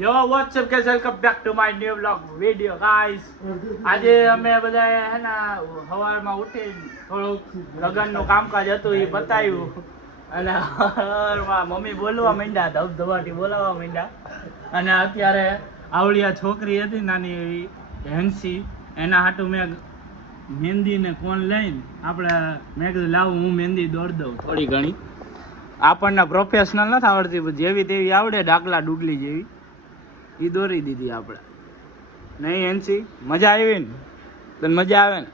Yo, what's up guys? Welcome back to my new vlog video guys. આજે અમે બધા હે ને સવારમાં ઉઠીને થોડુંક લગનનું કામકાજ હતું એ બતાવ્યું અને સવારમાં મમ્મી બોલવા માંડ્યા, ધબધબાટી બોલાવવા માંડ્યા અને અત્યારે આવડિયા છોકરી હતી નાની એવી હેન્સી, એના હાટું મેં મહેંદી ને કોણ લઈને મેં કીધું લાવું હું મહેંદી દોડ દઉં થોડી ઘણી. આપણને પ્રોફેશનલ નથી આવડતી, જેવી તેવી આવડે, ડાકલા ડુગલી જેવી એ દોરી દીધી આપણે. નહીં હેન્સી, મજા આવી ને? તને મજા આવે ને?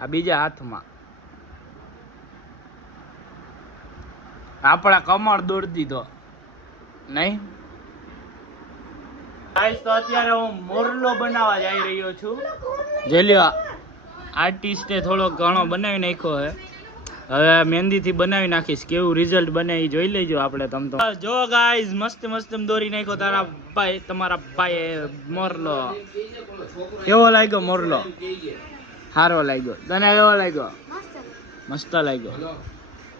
આ બીજા હાથમાં આપણા કમર દોડી દીધો નહીં. ગાઈસ તો અત્યારે હું મોરલો બનાવવા જઈ રહ્યો છું. જેલ્યો આર્ટિસ્ટે થોડો ઘણો બનાવી નાખ્યો છે, હવે મહેંદીથી બનાવી નાખીશ. કેવું રિઝલ્ટ બને એ જોઈ લેજો આપણે. તમ તો જો ગાઈઝ મસ્ત મસ્ત દોરી નાખ્યો તમારા ભાઈ મોરલો. કેવો લાગ્યો મોરલો? સારો લાગ્યો. તને કેવો લાગ્યો? મસ્ત લાગ્યો.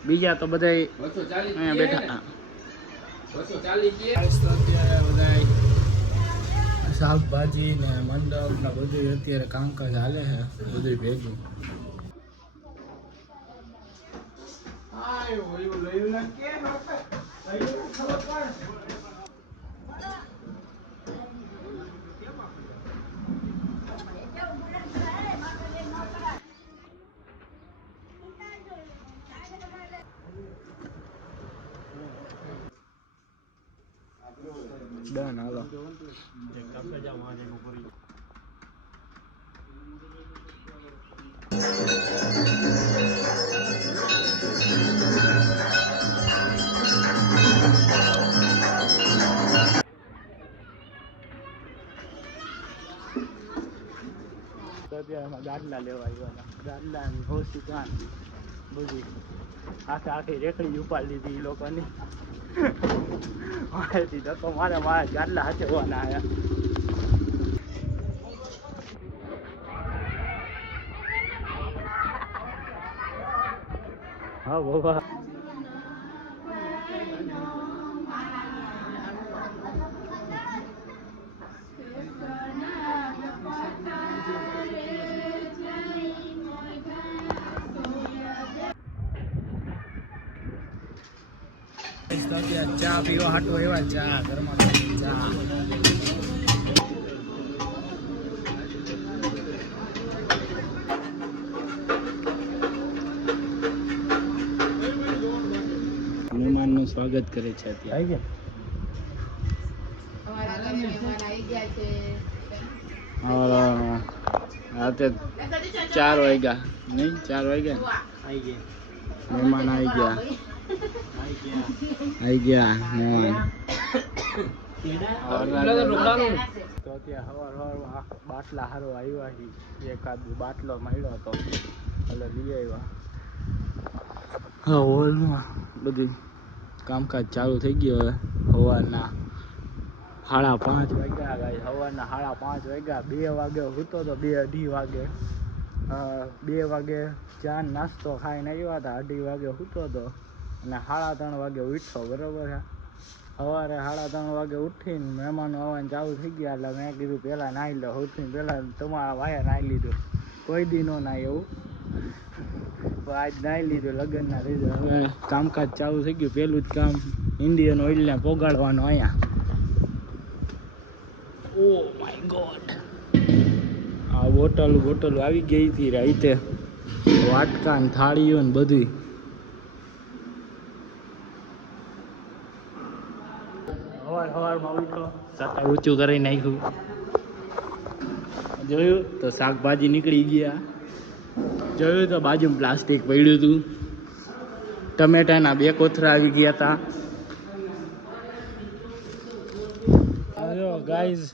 બીજા તો બધા અહીંયા બેઠા. શાકભાજી ને મંડપ ને બધું અત્યારે કામકાજ હાલે છે, બધું ભેગું. ડન હાલો. ગાડલા લેવા આવ્યા, ગાડલા ની હોસી કાન બધી આખી રેકડી ઉપાડી લીધી એ લોકોની. તો મારે મારા ગાડલા હાચવવાના આવ્યા. હા બાબા, ચા પીવા હાટો એવા ચા ઘરમાં ચા. મહેમાનનું સ્વાગત કરે છે અત્યારે. રાતે 4 વાગ્યા નહીં, 4 વાગ્યા મહેમાન આવી ગયા. મહેમાન તો અત્યારે સવાર બાટલા હારો આવ્યા છે. એકાદ બાટલો મળ્યો હતો એટલે લઈ આવ્યા. હા, હોલમાં બધું કામકાજ ચાલુ થઈ ગયું. હવે સવારના 5:30 વાગ્યા. સવારના 5:30 વાગ્યા. 2 વાગે સૂતો તો 2-2:30 વાગે. 2 વાગે ચા નાસ્તો ખાઈને આવ્યા હતા. 2:30 વાગે સૂતો હતો અને 3:30 વાગે ઉઠ્યો. બરોબર છે. સવારે 3:30 વાગે ઉઠીને મહેમાનો આવવાનું ચાલુ થઈ ગયા એટલે મેં કીધું પહેલાં નાહી લો. સૌથી પહેલાં તમારા વાયા નાહી લીધું. કોઈ દી ન નાહી એવું, આજ નાહી લીધું લગ્નના લીધે. હવે કામકાજ ચાલુ થઈ ગયું. પહેલું જ કામ ઇન્ડિયન ઓઇલને પોગાડવાનું અહીંયા. ઓ માય ગોડ, આ બોટલ આવી ગઈ હતી રાઈતે. વાટકા ને થાળીઓ ને બધું. સવારમાં ઉઠો, સાથે ઊંચું કરી નાખ્યું. જોયું તો શાકભાજી નીકળી ગયા. જોયું તો બાજુમાં પ્લાસ્ટિક પડ્યું હતું. ટમેટાના 2 કોથરા આવી ગયા હતા. જો ગાઈઝ,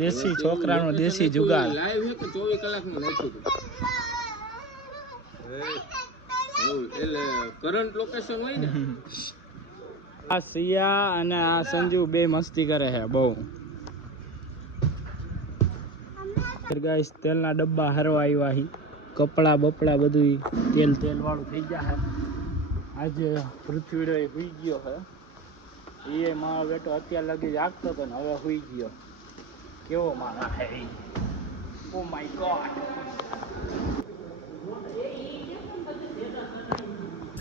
દેશી છોકરાનો દેશી જુગાડ. લાઈવ હે કે 24 કલાકમાં નાખ્યું હતું. એટલે કરંટ લોકેશન હોય ને. આ સિયા અને આ સંજુ 2 મસ્તી કરે છે બહુ. ગાઈસ તેલના ડબ્બા હરવા આવ્યા હી. કપડા બપડા બધું તેલ વાળું થઈ ગયા છે. આજે પૃથ્વીડો ભૂઈ ગયો છે. એ મારો બેટો અત્યાર લગી જાગતો હતો ને હવે સુઈ ગયો. કેવો મારા હે ઓ માય ગોડ.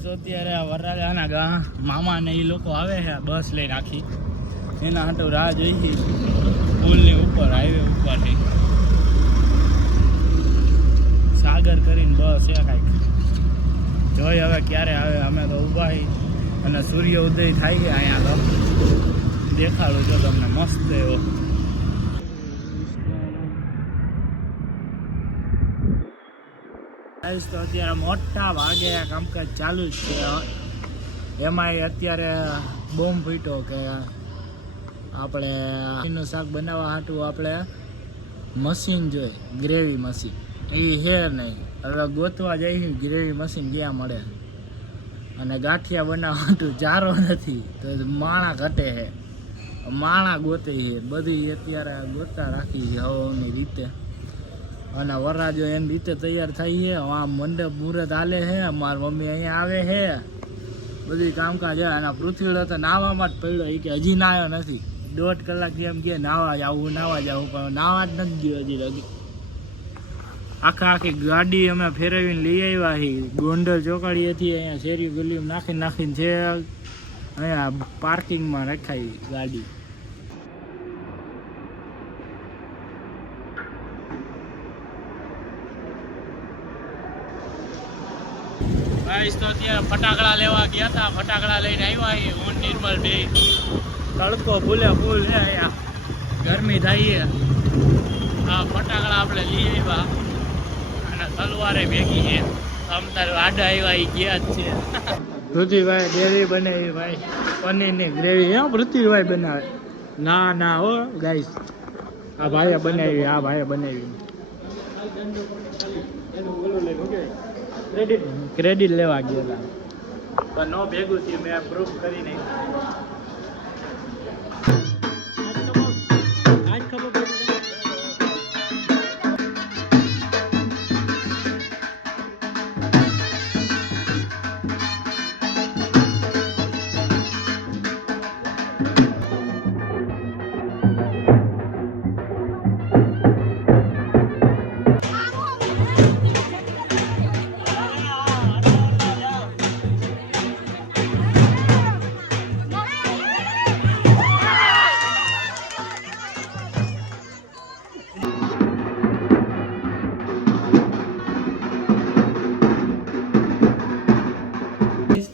તો અત્યારે આ વરાળાના ગા મામા ને એ લોકો આવે છે બસ લઈને આખી એના હાટુ રાહ જોઈ છે પુલની ઉપર હાઈવે ઉપરથી. સાગર કરીને બસ છે કાંઈક જોઈ હવે ક્યારે આવે. અમે તો ઊભા અને સૂર્ય ઉદય થાય છે અહીંયા તો દેખાડું જો તમને મસ્ત એવો. તો અત્યારે મોટા ભાગે કામકાજ ચાલુ જ છે. એમાંય અત્યારે બોમ્બ ફૂટ્યો કે આપણે નું શાક બનાવવા હાટું આપણે મશીન જોઈએ, ગ્રેવી મશીન. એ છે નહીં, હવે ગોતવા જઈએ ગ્રેવી મશીન ક્યાં મળે. અને ગાંઠિયા બનાવવા હાટું ચારો નથી તો માણા ઘટે છે, માણા ગોતે છે. બધી અત્યારે ગોતા રાખી છે હવાની રીતે. અને વરરાજો એની રીતે તૈયાર થઈ છે. આ મંડપ મુહૂર્ત હાલે છે. મારી મમ્મી અહીંયા આવે છે, બધી કામકાજ છે. અને પૃથ્વીડો તો નાવામાં જ પડ્યો એ કે હજી નાહ્યો નથી. 1.5 કલાકથી એમ કે નાહવા જવું પણ નાહવા જ નથી ગયો હજી લગી. આખી ગાડી અમે ફેરવીને લઈ આવ્યા છીએ ગોંડલ ચોકડીએથી. અહીંયા શેરી ગલીમાં નાખીને છે અહીંયા પાર્કિંગમાં રખાઈ ગાડી. તો અત્યારે ફટાકડા લેવા ગયા હતા, ફટાકડા લઈને આવ્યા હું નિર્મલ બે. તડકો ફૂલે ફૂલ છે અહીંયા, ગરમી થાય છે. હા ફટાકડા આપણે લઈ આવ્યા અને તલવારે ભેગી છે. આમ તારે આડા આવ્યા એ ગયા જ છે. પૃથ્વીભાઈ ગ્રેવી બનાવી ભાઈ, પનીરની ગ્રેવી. હે પૃથ્વીભાઈ બનાવે? ના હો ગાઈસ, આ ભાઈએ બનાવી. ક્રેડિટ લેવા ગયા પણ નો ભેગું થયું. મેં પ્રૂફ કરી નહીં.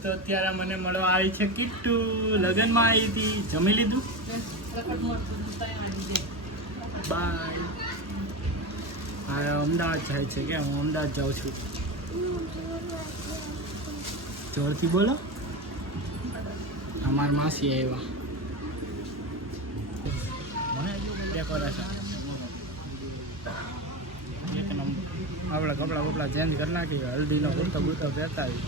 અત્યારે મને મળવા આવી છે કિટ્ટુ. લગ્નમાં આવી હતી, જમી લીધું? બાય. હા અમદાવાદ જાય છે કે હું અમદાવાદ જાઉં છું. જોરથી બોલો. અમારા માસી આવ્યા. ડેકોરેશન એક નંબર. આપણે કપડાં ચેન્જ કરી નાખીએ. હલ્દીનો કુર્તો બુર્તો પહેરતા આવી.